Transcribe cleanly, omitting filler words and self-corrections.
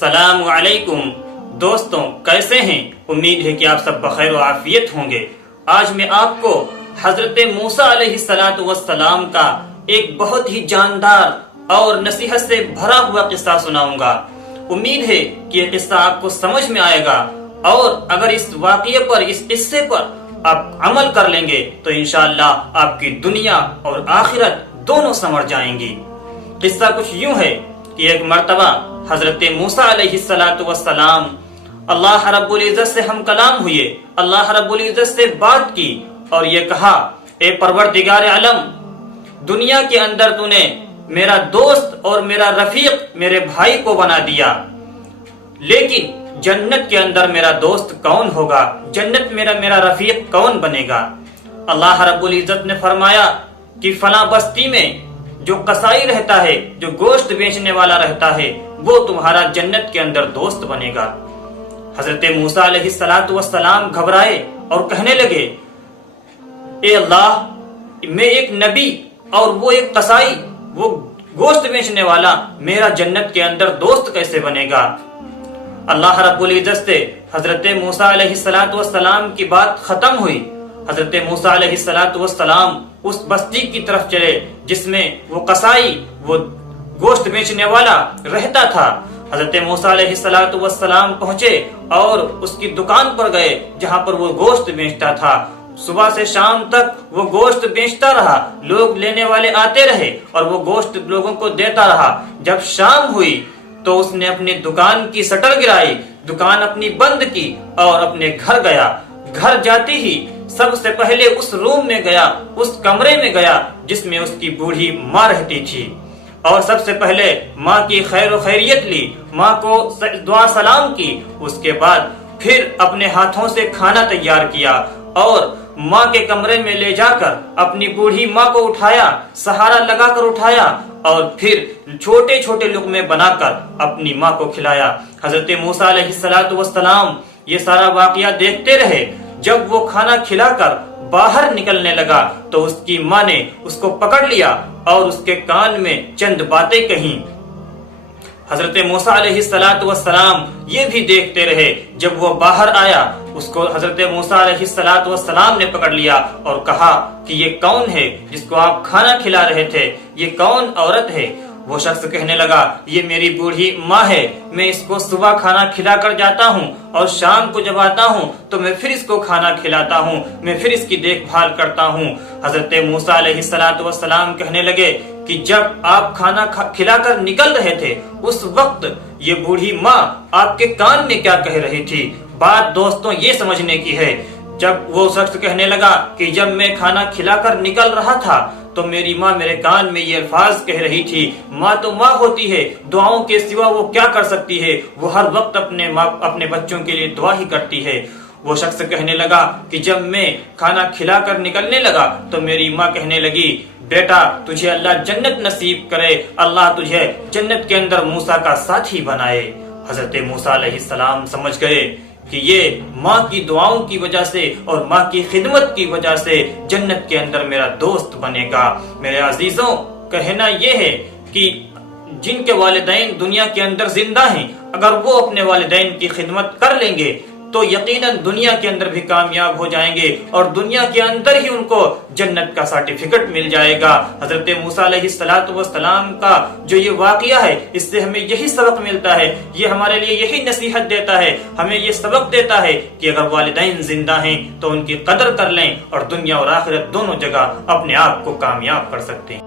السلام علیکم دوستوں، کیسے ہیں؟ امید ہے کہ آپ سب بخیر و عافیت ہوں گے۔ آج میں آپ کو حضرت موسیٰ علیہ السلام کا ایک بہت ہی جاندار اور نصیحت سے بھرا ہوا قصہ سناؤں گا۔ امید ہے کہ یہ قصہ آپ کو سمجھ میں آئے گا، اور اگر اس واقعے پر، اس قصے پر آپ عمل کر لیں گے تو انشاءاللہ آپ کی دنیا اور آخرت دونوں سنور جائیں گی۔ قصہ کچھ یوں ہے کہ ایک مرتبہ حضرت موسیٰ علیہ السلام اللہ رب العزت سے ہم کلام ہوئے، اللہ رب العزت سے بات کی اور یہ کہا، اے پروردگار عالم، دنیا کے اندر تو نے میرا دوست اور میرا رفیق میرے بھائی کو بنا دیا، لیکن جنت کے اندر میرا دوست کون ہوگا؟ جنت میرا رفیق کون بنے گا؟ اللہ رب العزت نے فرمایا کہ فلاں بستی میں جو قصائی رہتا ہے، جو گوشت بیچنے والا رہتا ہے، وہ تمہارا جنت کے اندر دوست بنے گا۔ حضرت موسیٰ علیہ السلام گھبرائے اور کہنے لگے، اے اللہ، میں ایک نبی اور وہ ایک قصائی، وہ گوشت بیچنے والا میرا جنت کے اندر دوست کیسے بنے گا؟ اللہ رب العزت سے حضرت موسیٰ علیہ السلام کی بات ختم ہوئی۔ حضرت موسیٰ علیہ السلام اس بستی کی طرف چلے جس میں وہ قصائی، وہ گوشت بیچنے والا رہتا تھا۔ حضرت موسیٰ علیہ السلام پہنچے اور اس کی دکان پر گئے جہاں پر وہ گوشت بیچتا تھا۔ صبح سے شام تک وہ گوشت بیچتا رہا، لوگ لینے والے آتے رہے اور وہ گوشت لوگوں کو دیتا رہا۔ جب شام ہوئی تو اس نے اپنی دکان کی شٹر گرائی، دکان اپنی بند کی اور اپنے گھر گیا۔ گھر جاتے ہی سب سے پہلے اس روم میں گیا، اس کمرے میں گیا جس میں اس کی بوڑھی ماں رہتی تھی، اور سب سے پہلے ماں کی خیر و خیریت لی، ماں کو دعا سلام کی۔ اس کے بعد پھر اپنے ہاتھوں سے کھانا تیار کیا اور ماں کے کمرے میں لے جا کر اپنی بوڑھی ماں کو اٹھایا، سہارا لگا کر اٹھایا اور پھر چھوٹے چھوٹے لقمے بنا کر اپنی ماں کو کھلایا۔ حضرت موسیٰ علیہ السلام یہ سارا واقعہ دیکھتے رہے۔ جب وہ کھانا کھلا کر باہر نکلنے لگا تو اس کی ماں نے اس کو پکڑ لیا اور اس کے کان میں چند باتیں کہیں۔ حضرت موسیٰ علیہ السلام یہ بھی دیکھتے رہے۔ جب وہ باہر آیا اس کو حضرت موسیٰ علیہ السلام نے پکڑ لیا اور کہا کہ یہ کون ہے جس کو آپ کھانا کھلا رہے تھے؟ یہ کون عورت ہے؟ وہ شخص کہنے لگا، یہ میری بوڑھی ماں ہے، میں اس کو صبح کھانا کھلا کر جاتا ہوں اور شام کو جب آتا ہوں تو میں پھر اس کو کھانا کھلاتا ہوں، میں پھر اس کی دیکھ بھال کرتا ہوں۔ حضرت موسیٰ علیہ السلام کہنے لگے کہ جب آپ کھانا کھلا کر نکل رہے تھے اس وقت یہ بوڑھی ماں آپ کے کان میں کیا کہہ رہی تھی؟ بات دوستوں یہ سمجھنے کی ہے۔ جب وہ شخص کہنے لگا کہ جب میں کھانا کھلا کر نکل رہا تھا تو میری ماں میرے کان میں یہ الفاظ کہہ رہی تھی، ماں تو ماں ہوتی ہے، دعاؤں کے سوا وہ کیا کر سکتی ہے؟ وہ ہر وقت اپنے بچوں کے لیے دعا ہی کرتی ہے۔ وہ شخص کہنے لگا کہ جب میں کھانا کھلا کر نکلنے لگا تو میری ماں کہنے لگی، بیٹا تجھے اللہ جنت نصیب کرے، اللہ تجھے جنت کے اندر موسیٰ کا ساتھی بنائے۔ حضرت موسیٰ علیہ السلام سمجھ گئے کہ یہ ماں کی دعاؤں کی وجہ سے اور ماں کی خدمت کی وجہ سے جنت کے اندر میرا دوست بنے گا۔ میرے عزیزوں، کہنا یہ ہے کہ جن کے والدین دنیا کے اندر زندہ ہیں، اگر وہ اپنے والدین کی خدمت کر لیں گے تو یقیناً دنیا کے اندر بھی کامیاب ہو جائیں گے اور دنیا کے اندر ہی ان کو جنت کا سرٹیفکیٹ مل جائے گا۔ حضرت موسیٰ علیہ السلام کا جو یہ واقعہ ہے، اس سے ہمیں یہی سبق ملتا ہے، یہ ہمارے لیے یہی نصیحت دیتا ہے، ہمیں یہ سبق دیتا ہے کہ اگر والدین زندہ ہیں تو ان کی قدر کر لیں اور دنیا اور آخرت دونوں جگہ اپنے آپ کو کامیاب کر سکتے ہیں۔